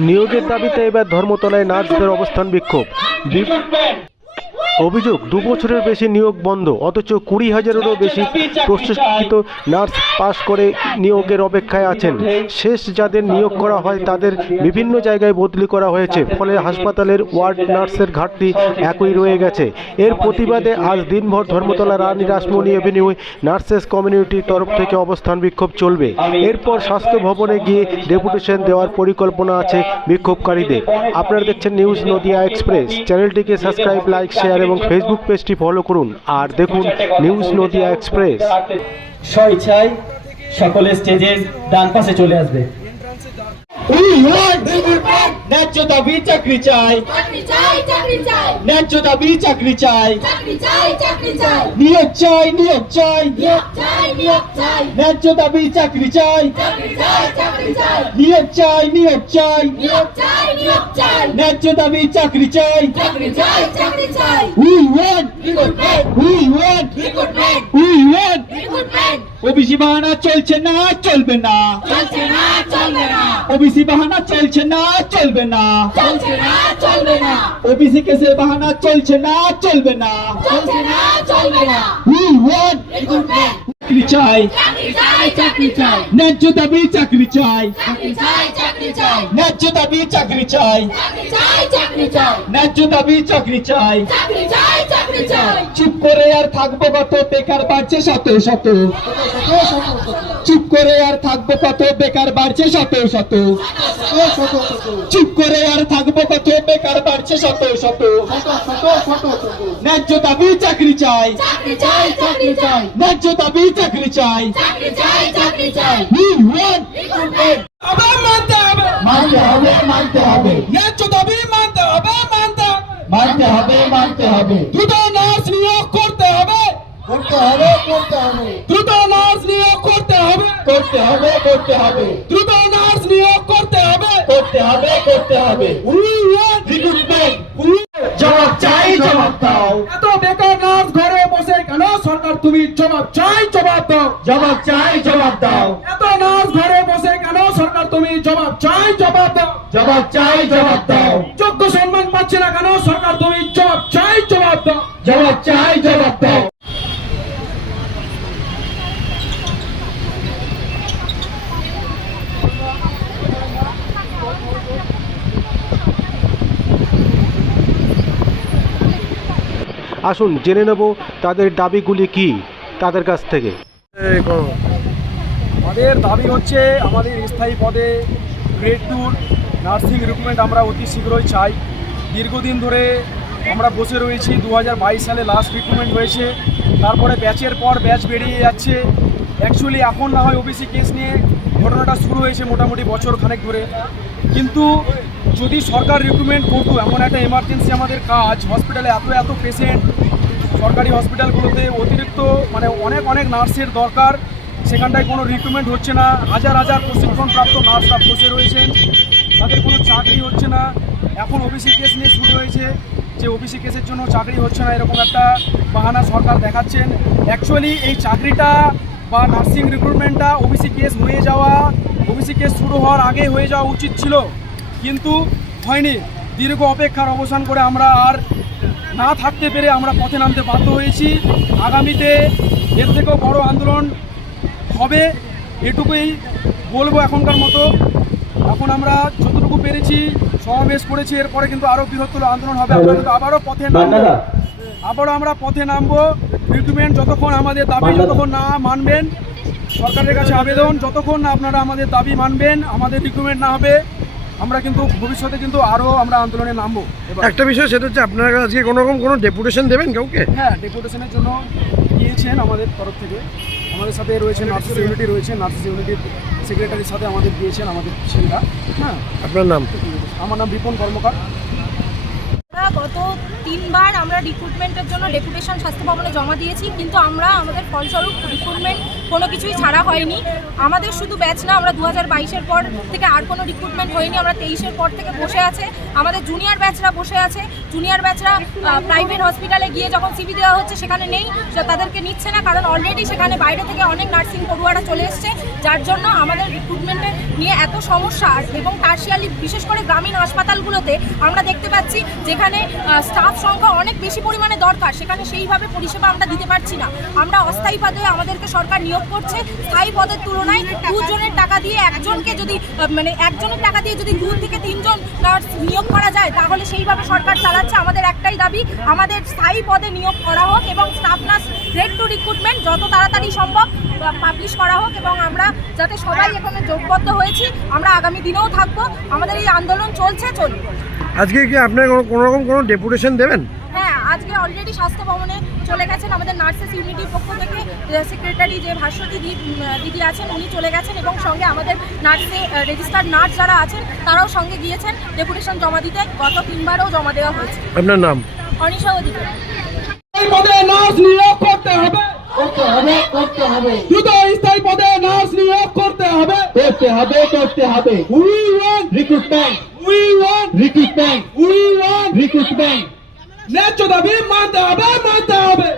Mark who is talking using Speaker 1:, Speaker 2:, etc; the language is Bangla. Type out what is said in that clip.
Speaker 1: নিয়োগের দাবিতে এবার ধর্মতলায় নার্সদের অবস্থান বিক্ষোভ। অভিযোগ দু বছরের বেশি নিয়োগ বন্ধ অথচ কুড়ি হাজারেরও বেশি প্রশিক্ষিত নার্স পাশ করে নিয়োগের অপেক্ষায় আছেন। শেষ যাদের নিয়োগ করা হয় তাদের বিভিন্ন জায়গায় বদলি করা হয়েছে। ফলে হাসপাতালের ওয়ার্ড নার্সের ঘাটতি একই রয়ে গেছে। এর প্রতিবাদে আজ দিনভর ধর্মতলা রানী রাসমণি এভিনিউ নার্সেস কমিউনিটির তরফ থেকে অবস্থান বিক্ষোভ চলবে। এরপর স্বাস্থ্য ভবনে গিয়ে ডেপুটেশন দেওয়ার পরিকল্পনা আছে বিক্ষোভকারীদের। আপনারা দেখছেন নিউজ নদিয়া এক্সপ্রেস। চ্যানেলটিকে সাবস্ক্রাইব লাইক শেয়ার এবং ফেসবুক পেজটি ফলো করুন আর দেখুন নিউজ নদিয়া এক্সপ্রেস
Speaker 2: সকলে স্টেজের ডান পাশে চলে আসবে। ন্যায্য দাবি চাকরি চাই ন্যায্য দাবি চাকরি চাই
Speaker 3: চাকরি চাই চাকরি চাই
Speaker 2: নিয়োগ চাই নিয়োগ চাই ন্যায্য দাবি চাকরি চাই নিয়োগ চাই নিয়োগ চাই ন্যায্য দাবি চাকরি চাই
Speaker 3: চাকরি চাই চাকরি চাই
Speaker 2: We want. ওবিসি বাহানা চলছে না চলবে না।
Speaker 3: চলছে না চলবে না।
Speaker 2: ওবিসি বাহানা চলছে না চলবে না।
Speaker 3: চলছে না চলবে না।
Speaker 2: ওবিসি কেসের বাহানা চলছে না চলবে না।
Speaker 3: চলছে না চলবে
Speaker 2: চাকরি চাই।
Speaker 3: চাকরি চাই
Speaker 2: ন্যায্য দাবি চাকরি চাই। ন্যায্য দাবি চাকরি চাই।
Speaker 3: চাকরি
Speaker 2: ন্যায্য দাবি চাকরি চাই।
Speaker 3: চাকরি চাই
Speaker 2: চুপ করে আর থাকব কত? বেকার বাড়ছে শত শত। চুপ করে আর থাকব কত? বেকার বাড়ছে শত শত। চুপ করে আর থাকব কত? বেকার বাড়ছে শত শত। ন্যায্য দাবি চাকরি চাই। ন্যায্য দাবি চাকরি চাই।
Speaker 4: মানতে হবে
Speaker 2: মানতে হবে।
Speaker 4: ন্যায্য দাবি মানতে হবে মানতে হবে।
Speaker 2: মানতে হবে হবে।
Speaker 4: দ্রুত নার্স নিয়োগ করতে হবে।
Speaker 2: করতে হবে করতে হবে।
Speaker 4: দ্রুত নার্স নিয়োগ করতে হবে।
Speaker 2: করতে হবে করতে হবে।
Speaker 4: দ্রুত নার্স নিয়োগ করতে হবে।
Speaker 2: করতে হবে করতে হবে। রিক্রুটমেন্ট। জবাব চাই জবাব দাও।
Speaker 4: এত বেকার নার্স ঘরে বসে কেন? সরকার তুমি জবাব চাই জবাব দাও।
Speaker 2: জবাব চাই জবাব দাও।
Speaker 4: এত নার্স ঘরে বসে কেন? সরকার তুমি জবাব চাই জবাব দাও।
Speaker 2: জবাব চাই জবাব দাও।
Speaker 4: যোগ্য পাচ্ছে না কেন? সরকার তুমি জবাব চাই জবাব দাও।
Speaker 2: জবাব চাই জবাব দাও।
Speaker 1: আসুন জেনে নেব তাদের দাবিগুলি কি তাদের কাছ থেকে।
Speaker 5: আমাদের দাবি হচ্ছে আমাদের স্থায়ী পদে গ্রেড টুর নার্সিং রিক্রুটমেন্ট আমরা অতি শীঘ্রই চাই। দীর্ঘদিন ধরে আমরা বসে রয়েছি দু হাজার বাইশ সালে লাস্ট রিক্রুটমেন্ট হয়েছে, তারপরে ব্যাচের পর ব্যাচ বেরিয়ে যাচ্ছে। অ্যাকচুয়ালি এখন না হয় ওবিসি কেস নিয়ে ঘটনাটা শুরু হয়েছে মোটামুটি বছর খানেক ধরে। কিন্তু যদি সরকার রিক্রুটমেন্ট করতো, এমন একটা এমার্জেন্সি আমাদের কাজ হসপিটালে এত এত পেশেন্ট সরকারি হসপিটালগুলোতে অতিরিক্ত মানে অনেক অনেক নার্সের দরকার। সেখানটায় কোনো রিক্রুটমেন্ট হচ্ছে না। হাজার হাজার প্রশিক্ষণপ্রাপ্ত নার্সরা বসে রয়েছেন। তাদের কোনো চাকরি হচ্ছে না। এখন ওবিসি কেস নিয়ে শুরু হয়েছে যে ওবিসি কেসের জন্য চাকরি হচ্ছে না এরকম একটা বাহানা সরকার দেখাচ্ছেন। অ্যাকচুয়ালি এই চাকরিটা বা নার্সিং রিক্রুটমেন্টটা ওবিসি কেস হয়ে যাওয়া, ওবিসি কেস শুরু হওয়ার আগে হয়ে যাওয়া উচিত ছিল। কিন্তু হয়নি। দীর্ঘ অপেক্ষার অবসান করে আমরা আর না থাকতে পেরে আমরা পথে নামতে বাধ্য হয়েছি। আগামীতে এর থেকেও বড় আন্দোলন হবে, এটুকুই বলব এখনকার মতো। এখন আমরা যতটুকু পেরেছি সমাবেশ করেছি এরপরে কিন্তু আরও বৃহত্তর আন্দোলন হবে। আমরা কিন্তু আবারও পথে নামবো। আবারও আমরা পথে নামবো। রিক্রুটমেন্ট যতক্ষণ আমাদের দাবি যতক্ষণ না মানবেন সরকারের কাছে আবেদন যতক্ষণ না আপনারা আমাদের দাবি মানবেন আমাদের রিক্রুটমেন্ট না হবে আমরা কিন্তু ভবিষ্যতে কিন্তু আরও আমরা আন্দোলনে নামবো। এবার
Speaker 6: একটা বিষয় সেটা হচ্ছে আপনারা আজকে কোনো রকম কোনো ডেপুটেশন দেবেন কাউকে?
Speaker 5: হ্যাঁ ডেপুটেশনের জন্য গিয়েছেন আমাদের তরফ থেকে। আমাদের সাথে রয়েছে নার্সিস ইউনিটি রয়েছে নার্সিস ইউনিটির সেক্রেটারির সাথে আমাদের দিয়েছেন আমাদের ছেলেরা। হ্যাঁ।
Speaker 6: আপনার নাম?
Speaker 5: আমার নাম রিপন কর্মকার।
Speaker 7: আমরা গত তিনবার আমরা রিক্রুটমেন্টের জন্য ডেপুটেশন স্বাস্থ্য ভবনে জমা দিয়েছি, কিন্তু আমরা আমাদের ফলস্বরূপ রিক্রুটমেন্ট কোনো কিছুই ছাড়া হয়নি। আমাদের শুধু ব্যাচ না, আমরা দু হাজার পর থেকে আর কোনো রিক্রুটমেন্ট হয়নি, আমরা তেইশের পর থেকে বসে আছে। আমাদের জুনিয়র ব্যাচরা বসে আছে। জুনিয়র ব্যাচরা প্রাইভেট হসপিটালে গিয়ে যখন সিবি দেওয়া হচ্ছে, সেখানে নেই তাদেরকে নিচ্ছে না, কারণ অলরেডি সেখানে বাইরে থেকে অনেক নার্সিং পড়ুয়ারা চলে এসছে, যার জন্য আমাদের রিক্রুটমেন্টে নিয়ে এত সমস্যা। এবং টার্সিয়ালি বিশেষ করে গ্রামীণ হাসপাতালগুলোতে আমরা দেখতে পাচ্ছি, যেখানে স্টাফ সংখ্যা অনেক বেশি পরিমাণে দরকার। সেখানে সেইভাবে পরিষেবা আমরা দিতে পারছি না। আমরা অস্থায়ী পদে আমাদেরকে সরকার নিয়োগ করছে। স্থায়ী পদের তুলনায় দুজনের টাকা দিয়ে একজনকে যদি মানে একজনের টাকা দিয়ে যদি দু থেকে তিনজন নার্স নিয়োগ করা যায়, তাহলে সেইভাবে সরকার চালাচ্ছে। আমাদের একটাই দাবি, আমাদের স্থায়ী পদে নিয়োগ করা হোক এবং staff nurse grade two recruitment যত তাড়াতাড়ি সম্ভব পাবলিশ করা হোক এবং আমরা যাতে সবাই এখানে যোগবদ্ধ হয়েছি, আমরা আগামী দিনেও থাকব। আমাদের এই আন্দোলন চলছে চলবে
Speaker 6: আজকে কি আপনার কোনো কোনো রকম কোনো ডেপুটেশন দেবেন?
Speaker 7: হ্যাঁ আজকে অলরেডি স্বাস্থ্য ভবনে চলে গেছেন আমাদের নার্সেস ইউনিটির পক্ষ থেকে সেক্রেটারি যে ভাস্বতী দি- উম, দিদি আছেন উনি চলে গেছেন এবং সঙ্গে আমাদের নার্সে রেজিস্টার্ড নার্স যারা আছেন তারাও সঙ্গে গিয়েছেন ডেপুটেশন জমা দিতে। গত তিনবারও জমা দেওয়া হয়েছে।
Speaker 6: আপনার নাম?
Speaker 7: অনিশা অধিকারী।
Speaker 4: পদে নার্স নিয়োগ করতে হবে।
Speaker 2: করতে হবে করতে হবে।
Speaker 4: দ্রুত স্থায়ী পদে নার্স নিয়োগ করতে হবে।
Speaker 2: করতে হবে করতে হবে।
Speaker 4: We want
Speaker 2: recruitment recruitment
Speaker 4: we want
Speaker 2: recruitment
Speaker 4: ন্যায্য দাবি মানতে হবে মানতে হবে